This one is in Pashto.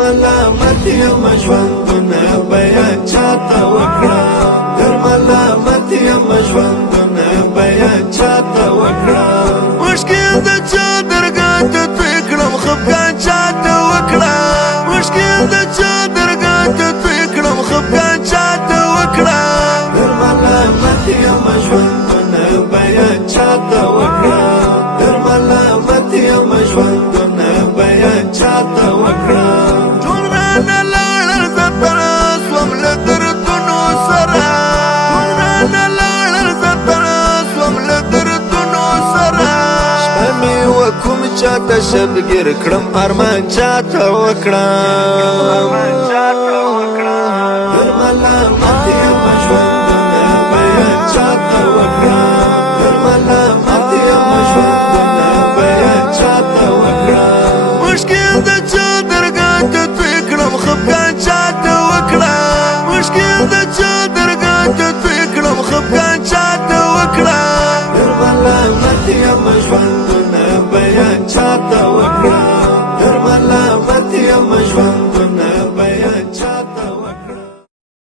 ملامت یم ژوندونه بیان چاته وکړه در ملامت یم ژوندونه بیان چاته وکړه مشکل د چا درګاه ته توی کړم خفګان چاته وکړه مشکل د چا درګاه ته توی کړم خفګان چاته وکړه در ملامت یم ژوندونه بیان چاته وکړه در ملامت یم ژوندونه بیان چاته وکړه کوم چاته شبګر کړم ارمان چاته وکړم در ملامت یم ژوندونه بیان چاته وکړم در ملامت یم ژوندونه بیان چاته وکړم مشکل د چا درګاه ته توی کړم خفګان چاته وکړم مشکل د چا درګاه ته توی کړم خفګان چاته وکړم در ملامت یم ژوندونه بیان چاته وکړه در ملامت یم ژوند